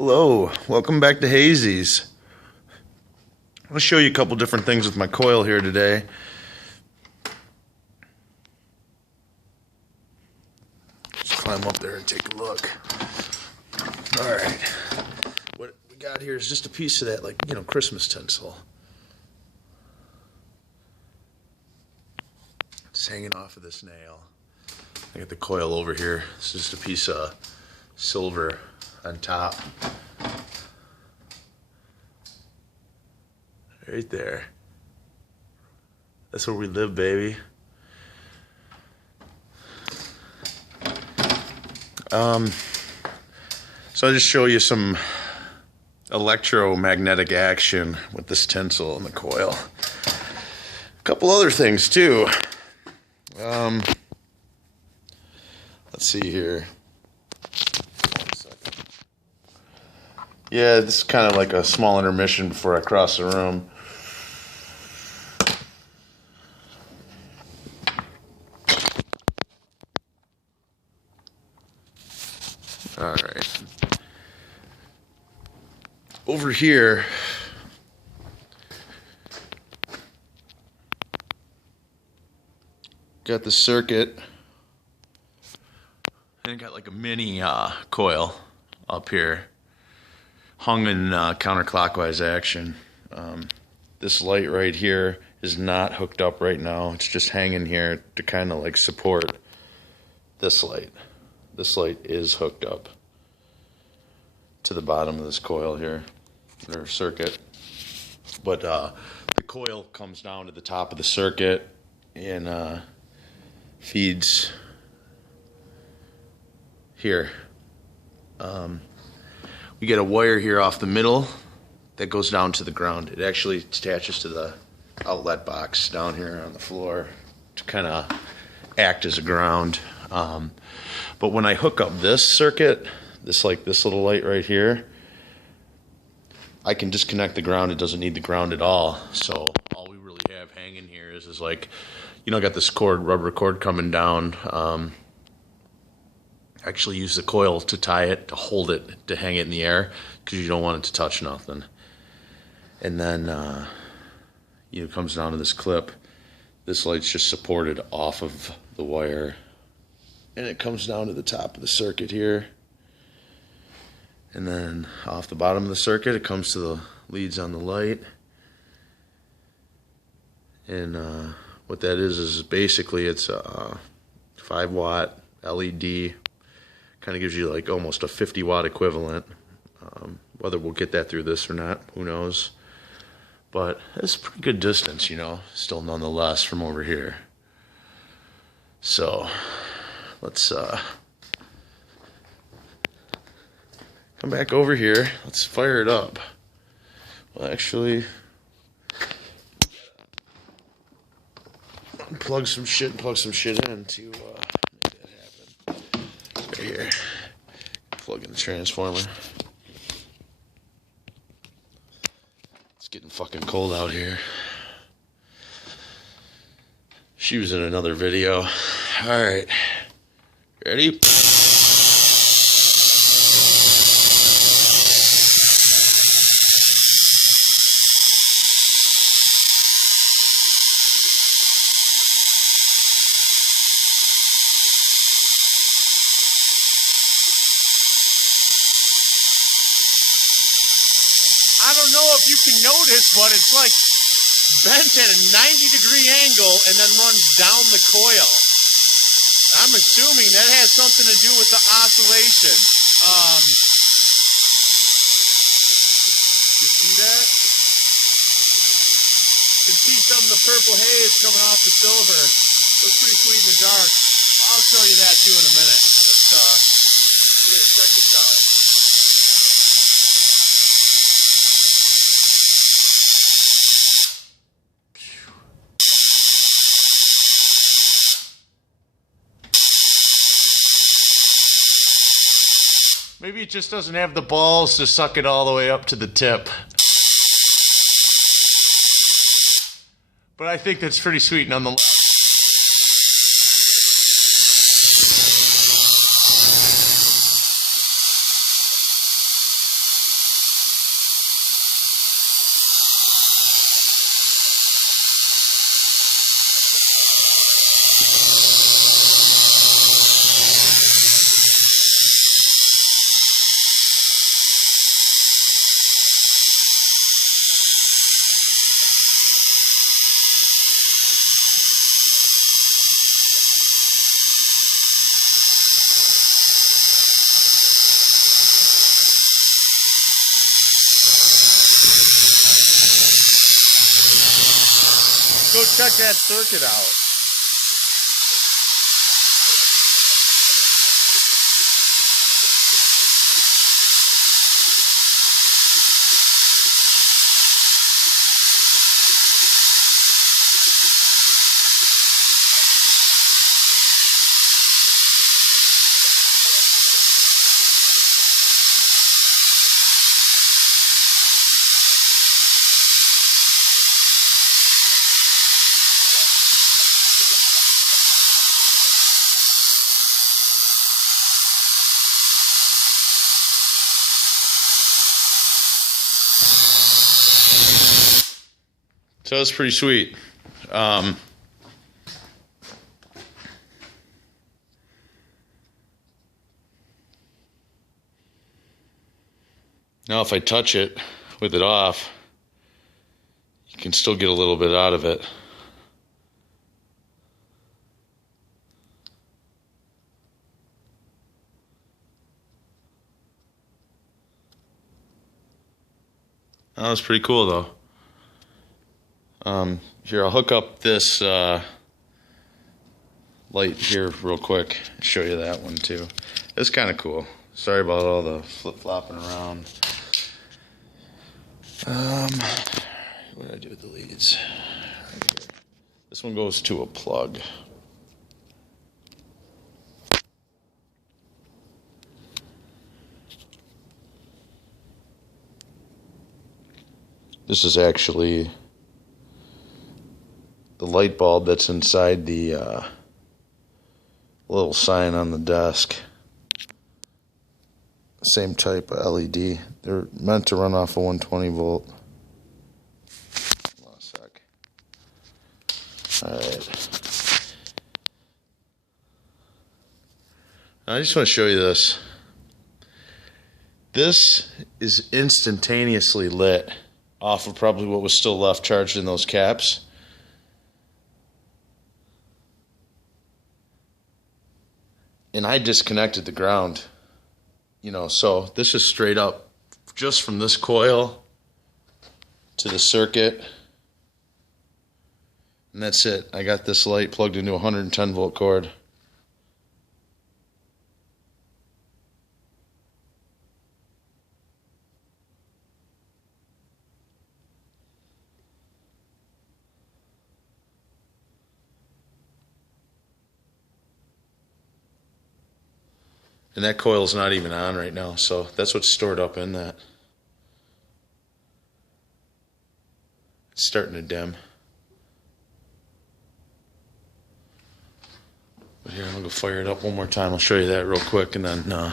Hello, welcome back to Hazy's. I'll show you a couple different things with my coil here today. Just climb up there and take a look. Alright, what we got here is just a piece of that, like, Christmas tinsel. It's hanging off of this nail. I got the coil over here. It's just a piece of silver on top. Right there. That's where we live, baby. So I'll just show you some electromagnetic action with this tinsel and the coil. A couple other things too. Let's see here. Yeah, this is kind of like a small intermission before I cross the room. Alright. Over here, got the circuit, and it got like a mini coil up here. Hung in counterclockwise action. This light right here is not hooked up right now. It's just hanging here to kind of like support this light. This light is hooked up to the bottom of this coil here, or circuit. But the coil comes down to the top of the circuit and feeds here. We get a wire here off the middle that goes down to the ground. It actually attaches to the outlet box down here on the floor to kind of act as a ground. But when I hook up this circuit, this little light right here, I can disconnect the ground. It doesn't need the ground at all. So all we really have hanging here is like, got this rubber cord coming down. Actually use the coil to tie it, to hold it, to hang it in the air, because you don't want it to touch nothing. And then it comes down to this clip. This light's just supported off of the wire, and it comes down to the top of the circuit here, and then off the bottom of the circuit it comes to the leads on the light. And what that is basically it's a 5-watt LED. Kind of gives you like almost a 50-watt equivalent. Whether we'll get that through this or not, who knows. But it's a pretty good distance, still nonetheless from over here. So let's come back over here. Let's fire it up. Well, actually, plug some shit in to make that happen. Right here. Plug in the transformer. It's getting fucking cold out here. She was in another video. Alright. Ready? I don't know if you can notice, but it's like bent at a 90-degree angle and then runs down the coil. I'm assuming that has something to do with the oscillation. You see that? You can see some of the purple haze coming off the silver. Looks pretty sweet in the dark. I'll show you that too in a minute. Let's check this out. Maybe it just doesn't have the balls to suck it all the way up to the tip. But I think that's pretty sweet nonetheless. check that circuit out. So it's pretty sweet. Now if I touch it with it off, you can still get a little bit out of it. That was pretty cool though. Here, I'll hook up this light here real quick and show you that one too. It's kind of cool. Sorry about all the flip-flopping around. What did I do with the leads? This one goes to a plug. This is actually the light bulb that's inside the little sign on the desk. Same type of LED. They're meant to run off a 120 volt. Hold on a sec. Alright. I just want to show you this. This is instantaneously lit off of probably what was still left charged in those caps. And I disconnected the ground, you know, so this is straight up just from this coil to the circuit. And that's it. I got this light plugged into a 110 volt cord. And that coil's not even on right now, so that's what's stored up in that. It's starting to dim. But here, I'll go fire it up one more time. I'll show you that real quick, and then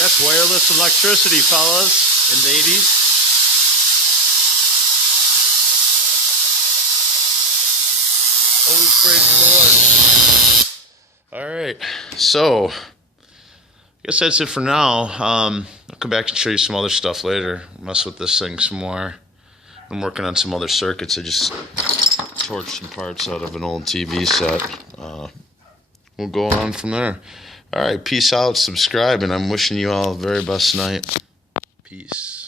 That's wireless electricity, fellas and ladies. Always praise the Lord. all right. So, I guess that's it for now. I'll come back and show you some other stuff later. Mess with this thing some more. I'm working on some other circuits. I just torched some parts out of an old TV set. We'll go on from there. All right, peace out, subscribe, and I'm wishing you all the very best night. Peace.